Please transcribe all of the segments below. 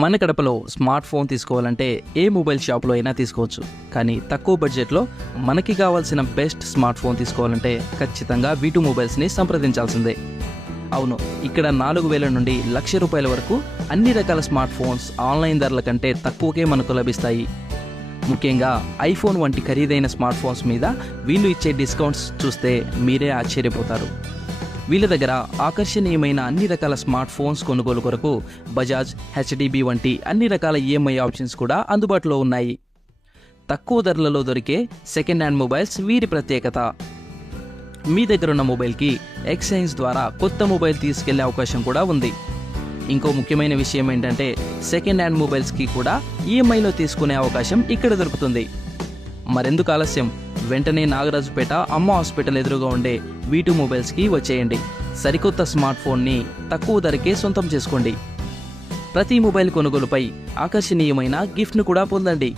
మన కడపలో smart phone తీసుకోవాలంటే ఏ మొబైల్ షాప్లో అయినా తీసుకోవచ్చు. కానీ తక్కువ బడ్జెట్లో మనకి కావాల్సిన బెస్ట్ స్మార్ట్ ఫోన్ తీసుకోవాలంటే ఖచ్చితంగా V2 మొబైల్స్ని సంప్రదించాల్సిందే. అవును, ఇక్కడ 4,000 నుండి ₹1,00,000 వరకు అన్ని రకాల స్మార్ట్ ఫోన్స్ ఆన్లైన్ ధరల కంటే తక్కువకే మనకు లభిస్తాయి. ముఖ్యంగా ఐఫోన్ వంటి ఖరీదైన స్మార్ట్ ఫోన్స్ మీద వీళ్ళు ఇచ్చే డిస్కౌంట్స్ చూస్తే మీరే ఆశ్చర్యపోతారు. వీళ్ళ దగ్గర ఆకర్షణీయమైన అన్ని రకాల స్మార్ట్ ఫోన్స్ కొనుగోలు కొరకు బజాజ్, HDB వంటి అన్ని రకాల EMI ఆప్షన్స్ కూడా అందుబాటులో ఉన్నాయి. తక్కువ ధరలలో దొరికే సెకండ్ హ్యాండ్ మొబైల్స్ వీరి ప్రత్యేకత. మీ దగ్గరున్న మొబైల్కి ఎక్స్చేంజ్ ద్వారా కొత్త మొబైల్ తీసుకెళ్లే అవకాశం కూడా ఉంది. ఇంకో ముఖ్యమైన విషయం ఏంటంటే సెకండ్ హ్యాండ్ మొబైల్స్కి కూడా EMIలో తీసుకునే అవకాశం ఇక్కడ దొరుకుతుంది. మరెందుకు ఆలస్యం, వెంటనే నాగరాజుపేట అమ్మ హాస్పిటల్ ఎదురుగా ఉండే V2 మొబైల్స్కి వచ్చేయండి. సరికొత్త స్మార్ట్ ఫోన్ని తక్కువ ధరకే సొంతం చేసుకోండి. ప్రతి మొబైల్ కొనుగోలుపై ఆకర్షణీయమైన గిఫ్ట్ను కూడా పొందండి.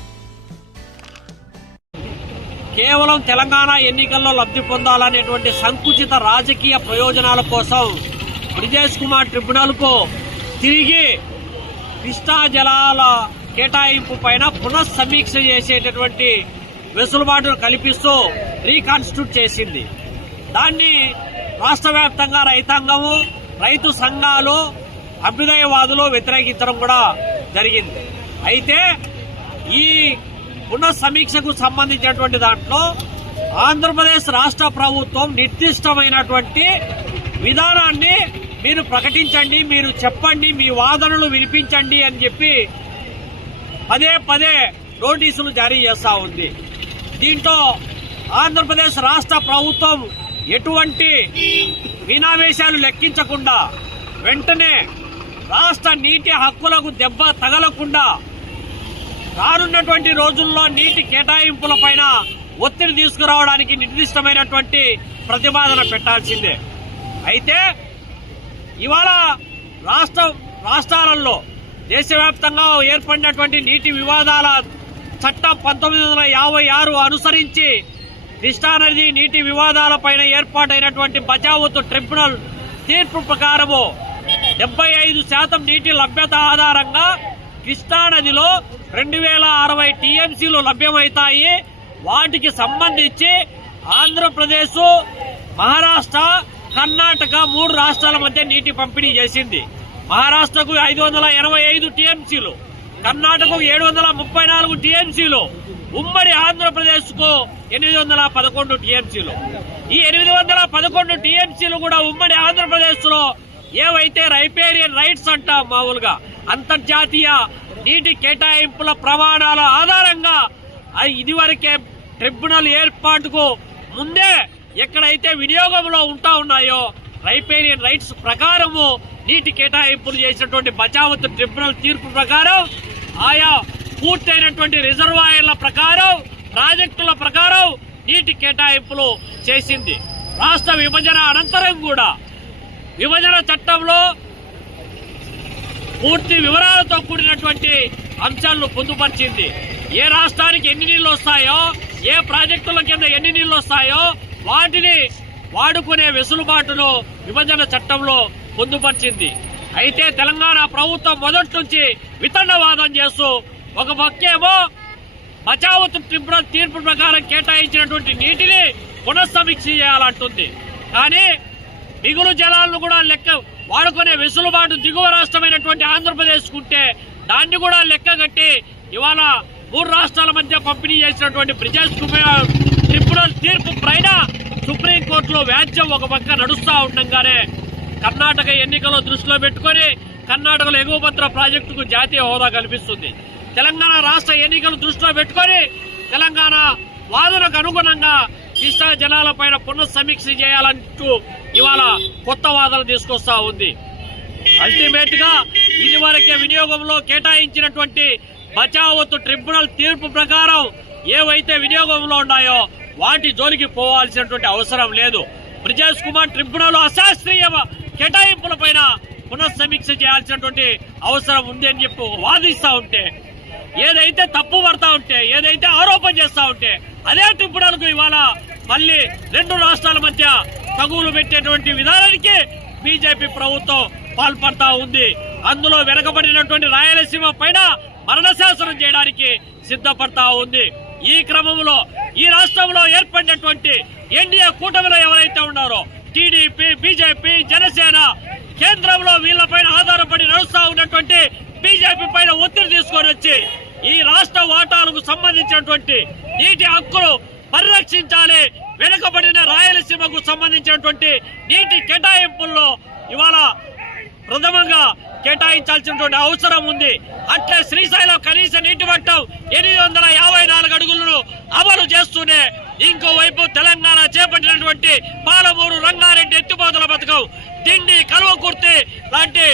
కేవలం తెలంగాణ ఎన్నికల్లో లబ్ధి పొందాలనేటువంటి సంకుచిత రాజకీయ ప్రయోజనాల కోసం బ్రిజేష్ కుమార్ ట్రిబ్యునల్కు తిరిగి కృష్ణా జలాల కేటాయింపు పైన పునఃసమీక్ష చేసేటటువంటి వెసులుబాటును కల్పిస్తూ రీకాన్స్టిట్యూట్ చేసింది. దాన్ని రాష్ట్ర వ్యాప్తంగా రైతాంగము, రైతు సంఘాలు, అభ్యుదయవాదులు వ్యతిరేకించడం కూడా జరిగింది. అయితే ఈ పునఃసమీక్షకు సంబంధించినటువంటి దాంట్లో ఆంధ్రప్రదేశ్ రాష్ట్ర ప్రభుత్వం నిర్దిష్టమైనటువంటి విధానాన్ని మీరు ప్రకటించండి, మీరు చెప్పండి, మీ వాదనలు వినిపించండి అని చెప్పి పదే నోటీసులు జారీ చేస్తా ఉంది. దీంట్లో ఆంధ్రప్రదేశ్ రాష్ట్ర ప్రభుత్వం ఎటువంటి వినావేశాలు లెక్కించకుండా వెంటనే రాష్ట్ర నీటి హక్కులకు దెబ్బ తగలకుండా రానున్నటువంటి రోజుల్లో నీటి కేటాయింపుల పైన ఒత్తిడి తీసుకురావడానికి నిర్దిష్టమైనటువంటి ప్రతిపాదన పెట్టాల్సిందే. అయితే ఇవాళ రాష్ట్రాలలో దేశవ్యాప్తంగా ఏర్పడినటువంటి నీటి వివాదాల చట్టం 1956 అనుసరించి కృష్ణానది నీటి వివాదాలపైన ఏర్పాటైనటువంటి బచావత్ ట్రిబ్యునల్ తీర్పు ప్రకారము 75% నీటి లభ్యత ఆధారంగా కృష్ణానదిలో 2060 TMCలు లభ్యమవుతాయి. వాటికి సంబంధించి ఆంధ్రప్రదేశ్, మహారాష్ట్ర, కర్ణాటక 3 రాష్ట్రాల మధ్య నీటి పంపిణీ చేసింది. మహారాష్ట్రకు 585 TMCలు, కర్ణాటకకు 734 TMCలు, ఉమ్మడి ఆంధ్రప్రదేశ్ కు 811 TMCలు. ఈ 811 TMCలు కూడా ఉమ్మడి ఆంధ్రప్రదేశ్ లో ఏవైతే రైపేరియన్ రైట్స్ అంటాం, మామూలుగా అంతర్జాతీయ నీటి కేటాయింపుల ప్రమాణాల ఆధారంగా ఇదివరకే ట్రిబ్యునల్ ఏర్పాటుకు ముందే ఎక్కడైతే వినియోగంలో ఉన్నాయో రైపేరియన్ రైట్స్ ప్రకారము నీటి కేటాయింపులు చేసినటువంటి బచావత్ ట్రిబ్యునల్ తీర్పు ప్రకారం ఆయా పూర్తయినటువంటి రిజర్వాయర్ల ప్రకారం, ప్రాజెక్టుల ప్రకారం నీటి కేటాయింపులు చేసింది. రాష్ట్ర విభజన అనంతరం కూడా విభజన చట్టంలో పూర్తి వివరాలతో కూడినటువంటి అంశాలను పొందుపరిచింది. ఏ రాష్ట్రానికి ఎన్ని నీళ్లు వస్తాయో, ఏ ప్రాజెక్టుల కింద ఎన్ని నీళ్లు వస్తాయో వాటిని వాడుకునే వెసులుబాటును విభజన చట్టంలో పొందుపరిచింది. అయితే తెలంగాణ ప్రభుత్వం మొదటి నుంచి వితండవాదం చేస్తూ ఒక పక్కేమో బచావత్ ట్రిబ్యునల్ తీర్పు ప్రకారం కేటాయించినటువంటి నీటిని పునఃసమీక్ష చేయాలంటుంది. కానీ మిగులు జలాలను కూడా వాడుకునే వెసులుబాటు దిగువ రాష్ట్రమైనటువంటి ఆంధ్రప్రదేశ్ ఉంటే దాన్ని కూడా లెక్కగట్టి ఇవాళ 3 రాష్ట్రాల మధ్య పంపిణీ చేసినటువంటి బ్రిజేష్ కుమార్ ట్రిబ్యునల్ తీర్పు పైన సుప్రీంకోర్టులో వ్యాజ్యం ఒక పక్క నడుస్తా ఉండగానే కర్ణాటక ఎన్నికలు దృష్టిలో పెట్టుకుని కర్ణాటకలో ఎగువభద్ర ప్రాజెక్టుకు జాతీయ హోదా కల్పిస్తుంది. తెలంగాణ రాష్ట్ర ఎన్నికలు దృష్టిలో పెట్టుకుని తెలంగాణ వాదనకు అనుగుణంగా కృష్ణా జలాలపైన పునఃసమీక్ష చేయాలంటూ ఇవాళ కొత్త వాదన తీసుకొస్తా ఉంది. అల్టిమేట్ గా ఇదివరకే వినియోగంలో కేటాయించినటువంటి బచావత్ ట్రిబ్యునల్ తీర్పు ప్రకారం ఏవైతే వినియోగంలో ఉన్నాయో వాటి జోలికి పోవాల్సినటువంటి అవసరం లేదు. బ్రిజేష్ కుమార్ ట్రిబ్యునల్ అశాస్త్రీయ కేటాయింపుల పైన పునఃసమీక్ష చేయాల్సినటువంటి అవసరం ఉంది అని చెప్పి వాదిస్తా ఉంటే, ఏదైతే తప్పు పడతా ఉంటే, ఏదైతే ఆరోపణ చేస్తా ఉంటే అదే ట్రిబ్యునల్ కు ఇవాళ మళ్లీ 2 రాష్ట్రాల మధ్య తగువులు పెట్టేటువంటి విధానానికి బీజేపీ ప్రభుత్వం పాల్పడతా ఉంది. అందులో వెనకబడినటువంటి రాయలసీమ పైన మరణశాసనం చేయడానికి సిద్ధపడతా ఉంది. ఈ క్రమంలో ఈ రాష్ట్రంలో ఏర్పడినటువంటి ఎన్డీఏ కూటమిలో ఎవరైతే ఉన్నారో టీడీపీ, బీజేపీ, జనసేన, కేంద్రంలో వీళ్లపైన ఆధారపడి నడుస్తా ఉన్నటువంటి బీజేపీ పైన ఒత్తిడి తీసుకొని వచ్చి ఈ రాష్ట్ర వాటాలకు సంబంధించినటువంటి నీటి హక్కులు పరిరక్షించాలి, వెనుకబడిన రాయలసీమకు సంబంధించినటువంటి నీటి కేటాయింపుల్లో ఇవాళ ప్రథమంగా కేటాయించాల్సినటువంటి అవసరం ఉంది. అట్లే శ్రీశైలం కనీస నీటి మట్టం 854 అడుగులను అమలు చేస్తూనే ఇంకోవైపు తెలంగాణ చేపట్టినటువంటి పాలమూరు రంగారెడ్డి ఎత్తిపోతల పథకం, దిండి, కల్వకుర్తి లాంటి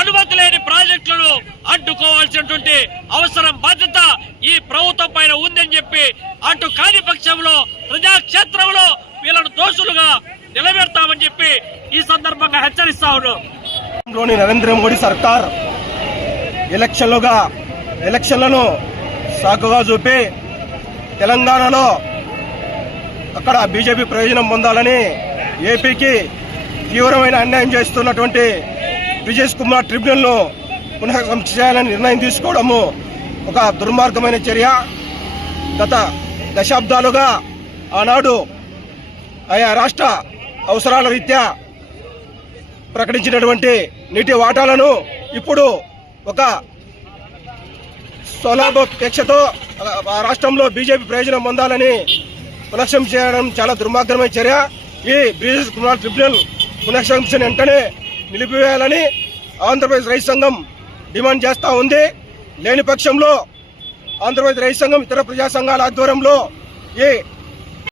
అనుమతి లేని ప్రాజెక్టులను అడ్డుకోవాల్సినటువంటి అవసరం, బాధ్యత ఈ ప్రభుత్వం పైన ఉందని చెప్పి అటు కాని పక్షంలో ప్రజాక్షేత్రంలో వీళ్ళను దోషులుగా నిలబెడతామని చెప్పి ఈ సందర్భంగా హెచ్చరిస్తా ఉన్నాం. నరేంద్ర మోడీ సర్కార్ ఎలక్షన్లను సాకుగా చూపి తెలంగాణలో అక్కడ బీజేపీ ప్రయోజనం పొందాలని ఏపీకి తీవ్రమైన అన్యాయం చేస్తున్నటువంటి బ్రిజేష్ కుమార్ ట్రిబ్యునల్ను పునఃసమీక్ష చేయాలని నిర్ణయం తీసుకోవడము ఒక దుర్మార్గమైన చర్య. గత దశాబ్దాలుగా ఆనాడు ఆయా రాష్ట్ర అవసరాల రీత్యా ప్రకటించినటువంటి నీటి వాటాలను ఇప్పుడు ఒక స్వలాభాపేక్షతో ఆ రాష్ట్రంలో బీజేపీ ప్రయోజనం పొందాలని పునఃసమీక్ష చేయడం చాలా దుర్మార్గమైన చర్య. ఈ బ్రిజేష్ కుమార్ ట్రిబ్యునల్ పునఃసమీక్షను వెంటనే నిలిపివేయాలని ఆంధ్రప్రదేశ్ రైతు సంఘం డిమాండ్ చేస్తూ ఉంది. లేని పక్షంలో ఆంధ్రప్రదేశ్ రైతు సంఘం ఇతర ప్రజా సంఘాల ఆధ్వర్యంలో ఈ